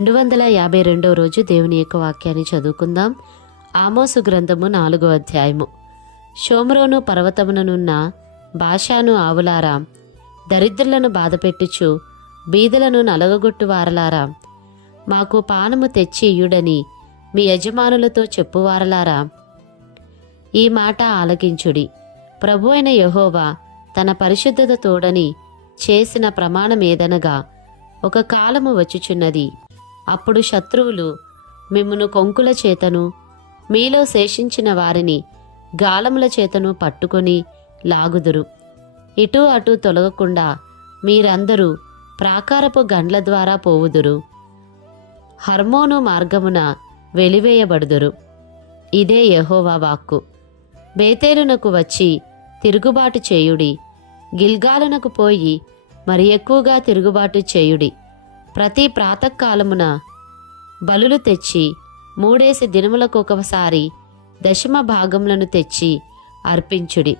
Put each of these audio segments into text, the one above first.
రెండు వందల యాభై రెండో రోజు దేవుని యొక్క వాక్యాన్ని చదువుకుందాం. ఆమోసు గ్రంథము నాలుగో అధ్యాయము. షోమ్రోను పర్వతముననున్న భాషాను ఆవులారా దరిద్రులను బాధపెట్టుచు బీదలను నలగగొట్టు వారలారా మాకు పానము తెచ్చి ఇయ్యుడని మీ యజమానులతో చెప్పువారలారా. ఈ మాట ఆలకించుడి. ప్రభు అయిన యహోవా తన పరిశుద్ధత తోడని చేసిన ప్రమాణమేదనగా ఒక కాలము వచ్చుచున్నది. అప్పుడు శత్రువులు మిమ్మును కొంకుల చేతను మీలో శేషించిన వారిని గాలముల చేతను పట్టుకొని లాగుదురు. ఇటు అటు తొలగకుండా మీరందరూ ప్రాకారపు గండ్ల ద్వారా పోవుదురు. హర్మోను మార్గమున వెలివేయబడుదురు. ఇదే యెహోవా వాక్కు. బేతేలునకు వచ్చి తిరుగుబాటు చేయుడి గిల్గాలునకు పోయి మరి ఎక్కువగా తిరుగుబాటు చేయుడి. ప్రతి ప్రాతకాలమున బలులు తెచ్చి మూడేసి దినములకు ఒకసారి దశమ భాగములను తెచ్చి అర్పించుడి.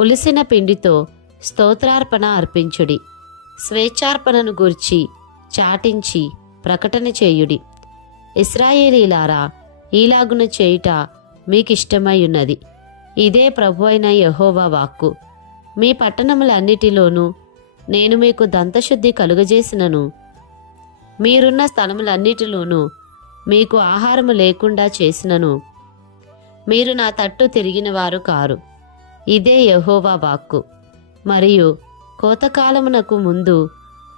పులిసిన పిండితో స్తోత్రార్పణ అర్పించుడి. స్వేచ్ఛార్పణను గూర్చి చాటించి ప్రకటన చేయుడి. ఇస్రాయేలీలారా ఈలాగున చేయుట మీకిష్టమై ఉన్నది ఇదే ప్రభు అయిన యహోవా వాక్కు. మీ పట్టణములన్నిటిలోనూ నేను మీకు దంతశుద్ధి కలుగజేసినను మీరున్న స్థలములన్నిటిలోనూ మీకు ఆహారము లేకుండా చేసినను. మీరు నా తట్టు తిరిగిన వారు కారు. ఇదే యహోవా వాక్కు. మరియు కోతకాలమునకు ముందు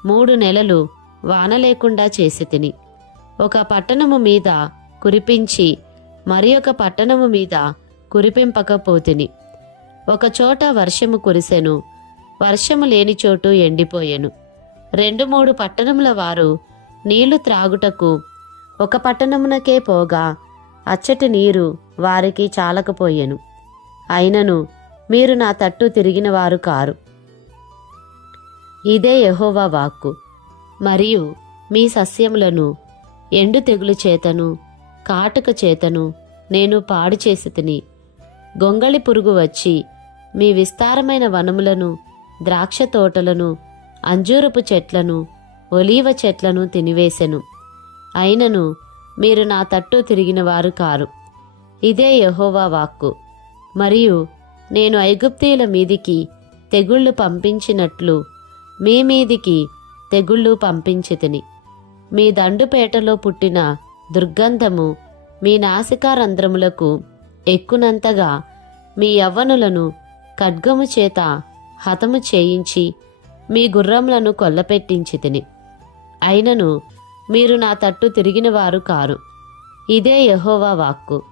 మూడు నెలలు వాన లేకుండా చేసి తిని ఒక పట్టణము మీద కురిపించి మరి ఒక పట్టణము మీద కురిపింపకపోతిని. ఒక చోట వర్షము కురిసెను వర్షము లేని చోటు ఎండిపోయెను. రెండు మూడు పట్టణముల వారు నీళ్ళు త్రాగుటకు. ఒక పట్టణమునకే పోగా అచ్చటి నీరు వారికి చాలకపోయెను. అయినను మీరు నా తట్టు తిరిగిన వారు కారు. ఇదే యహోవా వాక్కు. మరియు మీ సస్యములను ఎండు తెగులు చేతను కాటుక చేతను నేను పాడు చేసి తిని గొంగళి పురుగు వచ్చి మీ విస్తారమైన వనములను ద్రాక్ష తోటలను అంజూరపు చెట్లను ఒలీవ చెట్లను తినివేశెను అయినను మీరు నా తట్టు తిరిగిన వారు కారు. ఇదే యహోవా వాక్కు. మరియు నేను ఐగుప్తీయుల మీదికి తెగుళ్ళు పంపించినట్లు మీ మీదికి తెగుళ్ళు పంపించితిని. మీ దండుపేటలో పుట్టిన దుర్గంధము మీ నాసికారంధ్రములకు ఎక్కునంతగా మీ యవ్వనులను ఖడ్గము చేత హతము చేయించి మీ గుర్రములను కొల్లపెట్టించి తిని అయినను మీరు నా తట్టు తిరిగిన వారు కారు. ఇదే యహోవా వాక్కు.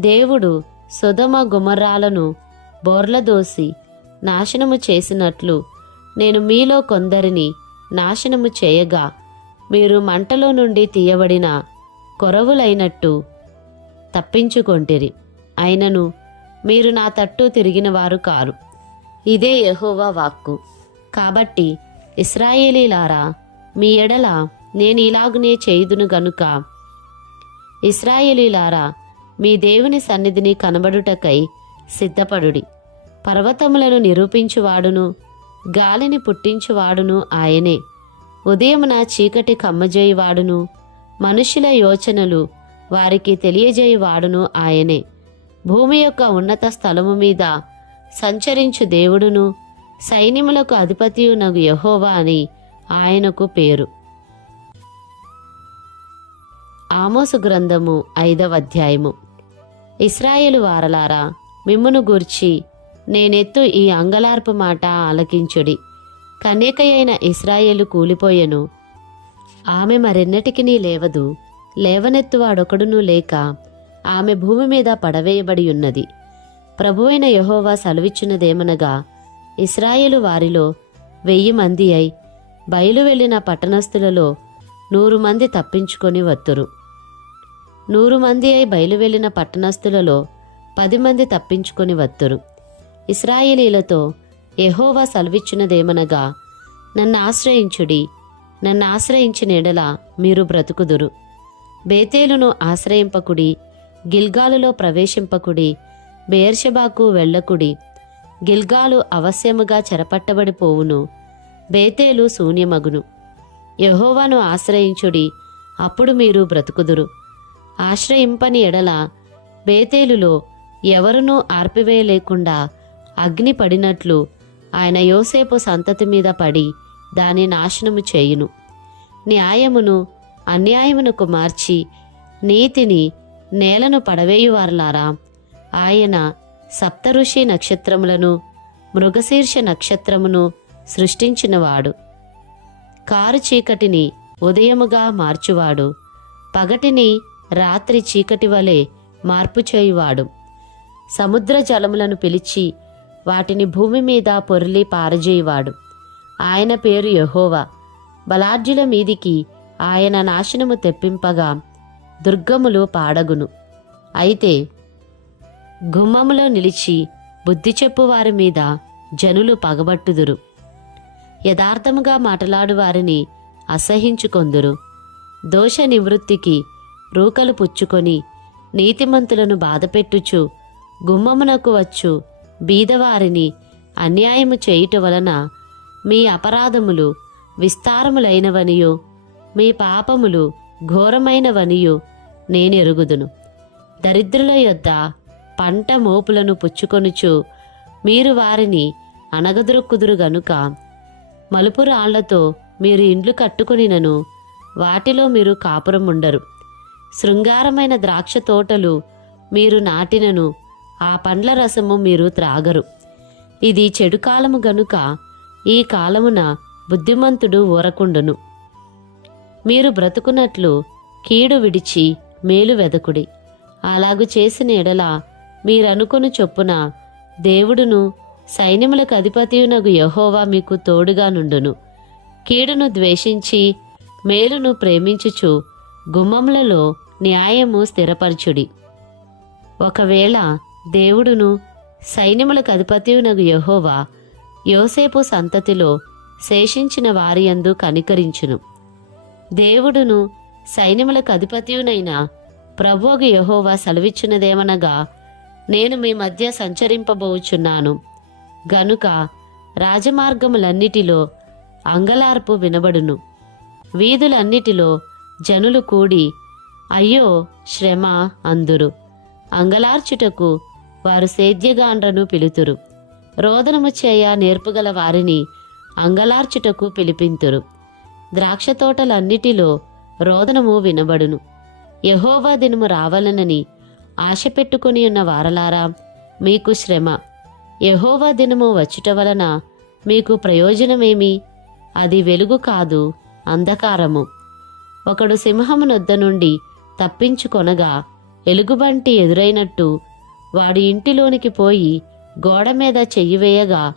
దేవుడు సుధమ గుమర్రాలను బోర్లదోసి నాశనము చేసినట్లు నేను మీలో కొందరిని నాశనము చేయగా మీరు మంటలో నుండి తీయబడిన కొరవులైనట్టు తప్పించుకొంటిరి. అయినను మీరు నా తట్టు తిరిగిన వారు కారు. ఇదే యహోవా వాక్కు. కాబట్టి ఇస్రాయేలీలారా మీ ఎడల నేను ఇలాగునే చేయుదును గనుక. ఇస్రాయేలీలారా మీ దేవుని సన్నిధిని కనబడుటకై సిద్ధపడుడి. పర్వతములను నిరూపించువాడును గాలిని పుట్టించువాడును ఆయనే. ఉదయమున చీకటి కమ్మజేయువాడును మనుషుల యోచనలు వారికి తెలియజేయువాడును ఆయనే. భూమి యొక్క ఉన్నత స్థలము మీద సంచరించు దేవుడును సైన్యములకు అధిపతియునగు యహోవా అని ఆయనకు పేరు. ఆమోసు గ్రంథము ఐదవ అధ్యాయము. ఇస్రాయేలు వారలారా మిమ్మును గూర్చి నేనెత్తు ఈ అంగలార్పు మాట ఆలకించుడి. కన్యకయైన ఇస్రాయేలు కూలిపోయెను. ఆమె మరెన్నటికి లేవదు. లేవనెత్తువాడొకడునూ లేక ఆమె భూమి మీద పడవేయబడి ఉన్నది. ప్రభువైన యహోవా సెలవిచ్చినదేమనగా ఇస్రాయేలు వారిలో వెయ్యి మంది అయి బయలు వెళ్ళిన పట్టణస్థులలో నూరు మంది తప్పించుకొని వత్తురు. నూరు మంది అయి బయలు వెళ్ళిన పట్టణస్థులలో పది మంది తప్పించుకొని వత్తురు. ఇస్రాయేలీలతో ఎహోవా సెలవిచ్చినదేమనగా నన్ను ఆశ్రయించుడి నన్ను ఆశ్రయించిన ఎడల మీరు బ్రతుకుదురు. బేతేలును ఆశ్రయింపకుడి గిల్గాలులో ప్రవేశింపకుడి బేర్షబాకు వెళ్ళకుడి గిల్గాలు అవశ్యముగా చెరపట్టబడిపోవును బేతేలు శూన్యమగును. యహోవాను ఆశ్రయించుడి అప్పుడు మీరు బ్రతుకుదురు. ఆశ్రయింపని ఎడల బేతేలులో ఎవరునూ ఆర్పివేయలేకుండా అగ్ని పడినట్లు ఆయన యోసేపు సంతతి మీద పడి దాని నాశనము చేయును. న్యాయమును అన్యాయమునకు మార్చి నీతిని నేలను పడవేయువారలారా. ఆయన సప్తఋషి నక్షత్రములను మృగశీర్ష నక్షత్రమును సృష్టించినవాడు. కారు చీకటిని ఉదయముగా మార్చువాడు. పగటిని రాత్రి చీకటి వలె మార్పు చేయువాడు. సముద్ర జలములను పిలిచి వాటిని భూమి మీద పొర్లి పారజేయువాడు. ఆయన పేరు యహోవా. బలార్జుల మీదికి ఆయన నాశనము తెప్పింపగా దుర్గములు పాడగును. అయితే గుమ్మములో నిలిచి బుద్ధి చెప్పు వారి మీద జనులు పగబట్టుదురు. యథార్థముగా మాటలాడు వారిని అసహించుకొందురు. దోష నివృత్తికి రూకలు పుచ్చుకొని నీతిమంతులను బాధపెట్టుచు గుమ్మమునకు వచ్చు బీదవారిని అన్యాయము చేయుట వలన మీ అపరాధములు విస్తారములైనవనియు మీ పాపములు ఘోరమైనవనియు నేనెరుగుదును. దరిద్రుల యొద్ద పంట మోపులను పుచ్చుకొనుచు మీరు వారిని అనగదొరుకుదురు గనుక మలుపు రాళ్ళతో మీరు ఇండ్లు కట్టుకునినను. వాటిలో మీరు కాపురం ఉండరు. శృంగారమైన ద్రాక్ష తోటలు మీరు నాటినను. ఆ పండ్ల రసము మీరు త్రాగరు. ఇది చెడు కాలము గనుక ఈ కాలమున బుద్ధిమంతుడు ఊరకుండును. మీరు బ్రతుకున్నట్లు కీడు విడిచి మేలు వెదకుడి. అలాగు చేసిన ఎడల మీరనుకొను చొప్పున దేవుడును సైన్యములకు అధిపతియునగు యహోవా మీకు తోడుగా నుండును. కీడును ద్వేషించి మేలును ప్రేమించుచు గుమ్మములలో న్యాయము స్థిరపరచుడి. ఒకవేళ దేవుడును సైన్యములకు అధిపతియునగు యహోవా యోసేపు సంతతిలో శేషించిన వారియందు కనికరించును. దేవుడును సైన్యములకు అధిపతియునైన ప్రభువుగు యహోవా సెలవిచ్చినదేమనగా నేను మీ మధ్య సంచరింపబోచున్నాను. గనుక రాజమార్గములన్నిటిలో అంగలార్పు వినబడును. వీధులన్నిటిలో జనులు కూడి అయ్యో శ్రమ అందురు. అంగలార్చుటకు వారు సేద్యగాండ్రను పిలుతురు. రోదనము చేయ నేర్పుగల వారిని అంగలార్చుటకు పిలిపింతురు. ద్రాక్ష తోటలన్నిటిలో రోదనము వినబడును. యహోవా దినము రావాలనని ఆశ పెట్టుకుని ఉన్న వారలారా మీకు శ్రమ. యహోవా దినము వచ్చుట వలన మీకు ప్రయోజనమేమి? అది వెలుగు కాదు అంధకారము. ఒకడు సింహమునొద్ద నుండి తప్పించుకొనగా ఎలుగుబంటి ఎదురైనట్టు వాడి ఇంటిలోనికి పోయి గోడ మీద చెయ్యివేయగా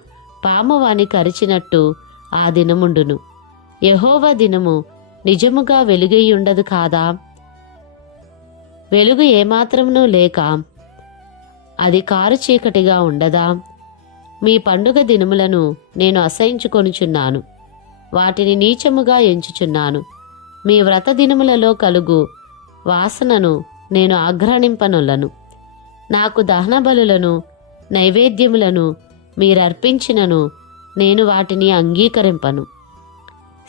పాము వాని కరిచినట్టు ఆ దినముండును. యహోవ దినము నిజముగా వెలుగయ్యుండదు కాదా? వెలుగు ఏమాత్రమునూ లేక అది కారు చీకటిగా ఉండదా? మీ పండుగ దినములను నేను అసహించుకొనుచున్నాను. వాటిని నీచముగా ఎంచుచున్నాను. మీ వ్రత దినములలో కలుగు వాసనను నేను ఆగ్రహణింపనులను నాకు దహన బలులను నైవేద్యములను మీరర్పించినను నేను వాటిని అంగీకరింపను.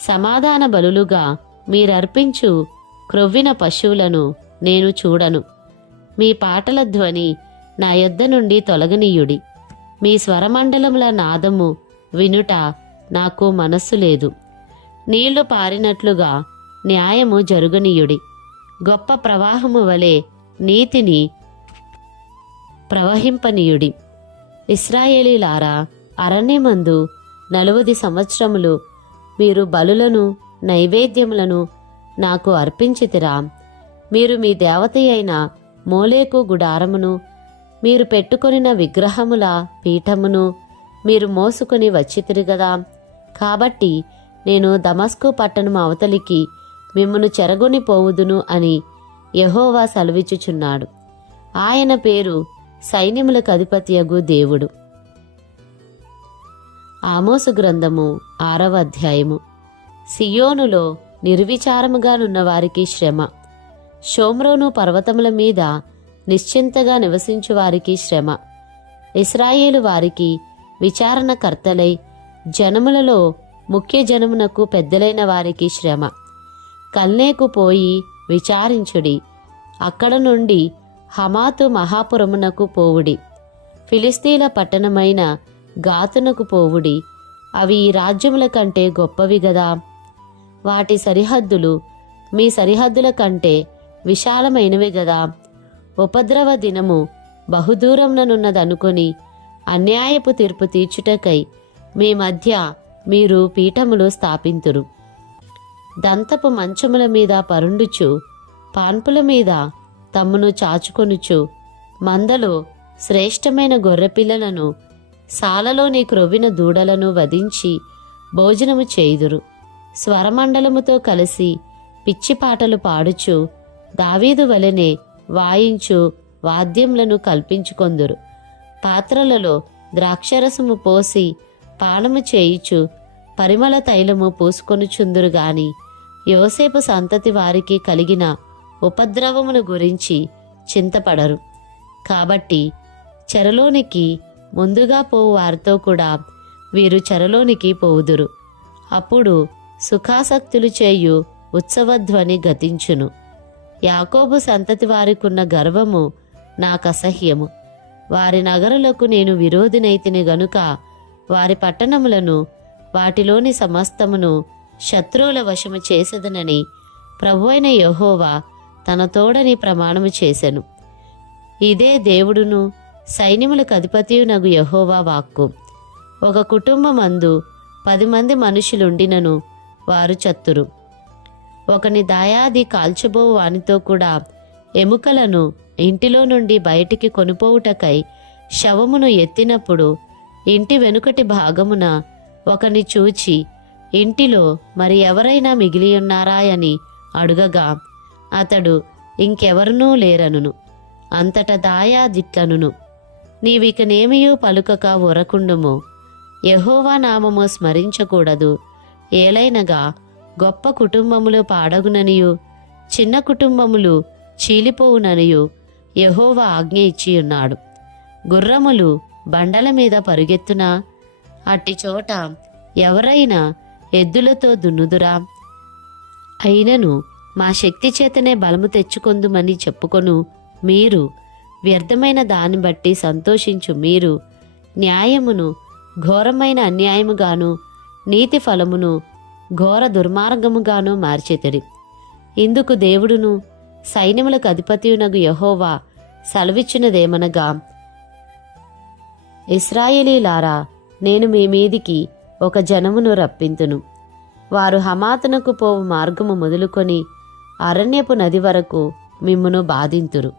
సమాధాన బలులుగా మీరర్పించు క్రొవ్విన పశువులను నేను చూడను. మీ పాటల ధ్వని నా యొద్ద నుండి తొలగనీయుడి. మీ స్వరమండలముల నాదము వినుట నాకు మనస్సు లేదు. నీళ్ళు పారినట్లుగా న్యాయము జరుగనీయుడి. గొప్ప ప్రవాహము వలె నీతిని ప్రవహింపనీయుడి. ఇస్రాయేలీలారా అరణ్యమందు నలువది సంవత్సరములు మీరు బలులను నైవేద్యములను నాకు అర్పించితిరా. మీరు మీ దేవత అయిన మోలేకు గుడారమును మీరు పెట్టుకొనిన విగ్రహముల పీఠమును మీరు మోసుకొని వచ్చితిరి గదా. కాబట్టి నేను దమస్కు పట్టణం అవతలికి మిమ్మను చెరగొని పోవుదును అని యహోవా సెలవిచ్చుచున్నాడు. ఆయన పేరు సైన్యములకు అధిపతియగు దేవుడు. ఆమోసు గ్రంథము ఆరవ అధ్యాయము. సియోనులో నిర్విచారముగానున్న వారికి శ్రమ. షోమ్రోను పర్వతముల మీద నిశ్చింతగా నివసించు వారికి శ్రమ. ఇస్రాయేలు వారికి విచారణకర్తలై జనములలో ముఖ్య జనమునకు పెద్దలైన వారికి శ్రమ. కల్నేకు పోయి విచారించుడి. అక్కడ నుండి హమాతు మహాపురమునకు పోవుడి. ఫిలిస్తీన్ల పట్టణమైన గాతునకు పోవుడి. అవి ఈ రాజ్యముల కంటే గొప్పవి గదా. వాటి సరిహద్దులు మీ సరిహద్దుల కంటే విశాలమైనవి గదా. ఉపద్రవ దినము బహుదూరంననున్నదనుకొని అన్యాయపు తీర్పు తీర్చుటకై మీ మధ్య మీరు పీఠములు స్థాపింతురు. దంతపు మంచముల మీద పరుండుచు పాన్పుల మీద తమ్మును చాచుకొనుచు మందలో శ్రేష్టమైన గొర్రెపిల్లలను సాలలోని క్రొవ్విన దూడలను వధించి భోజనము చేయుదురు. స్వరమండలముతో కలిసి పిచ్చి పాటలు పాడుచు దావీదు వలెనే వాయించు వాద్యములను కల్పించుకొందురు. పాత్రలలో ద్రాక్షరసము పోసి పానము చేయిచు పరిమళ తైలము పూసుకొనుచుందురు గాని యోసేపు సంతతి వారికి కలిగిన ఉపద్రవమును గురించి చింతపడరు. కాబట్టి చెరలోనికి ముందుగా పోవు వారితో కూడా వీరు చెరలోనికి పోవుదురు. అప్పుడు సుఖాసక్తులు చేయు ఉత్సవధ్వని గతించును. యాకోబు సంతతి వారికున్న గర్వము నాకు అసహ్యము వారి నగరులకు నేను విరోధినైతిని గనుక వారి పట్టణములను వాటిలోని సమస్తమును శత్రువుల వశము చేసేదనని ప్రభువైన యహోవా తన తోడని ప్రమాణము చేసెను. ఇదే దేవుడును సైన్యములకు అధిపతియునగు యహోవా వాక్కు. ఒక కుటుంబమందు పది మంది మనుషులుండినను వారు చత్తురు. ఒకని దాయాది కాల్చబో వానితో కూడా ఎముకలను ఇంటిలో నుండి బయటికి కొనుపోవుటకై శవమును ఎత్తినప్పుడు ఇంటి వెనుకటి భాగమున ఒకని చూచి ఇంటిలో మరి ఎవరైనా మిగిలి ఉన్నారా అని అడుగగా అతడు ఇంకెవరునూ లేరనును అంతట దాయాదిట్లనును. నీవికనేమియూ పలుకక ఉరకుండుము యహోవా నామము స్మరించకూడదు. ఏలైనగా గొప్ప కుటుంబములు పాడగుననియు చిన్న కుటుంబములు చీలిపోవుననియు యహోవా ఆజ్ఞ ఇచ్చి ఉన్నాడు గుర్రములు బండల మీద పరుగెత్తునా? అట్టి చోట ఎవరైనా ఎద్దులతో దున్నుదురా? అయినను మా శక్తి చేతనే బలము తెచ్చుకొందుమని చెప్పుకొను మీరు వ్యర్థమైన దాన్ని బట్టి సంతోషించు మీరు న్యాయమును ఘోరమైన అన్యాయముగాను నీతి ఫలమును ఘోర దుర్మార్గముగాను మార్చెతిరి ఇందుకు దేవుడును సైన్యములకు అధిపతియునగు యహోవా సెలవిచ్చినదేమనగా ఇస్రాయేలీలారా నేను మీ మీదికి ఒక జనమును రప్పింతును. వారు హమాతునకు పోవు మార్గము మొదలుకొని అరణ్యపు నది వరకు మిమ్మును బాధింతురు.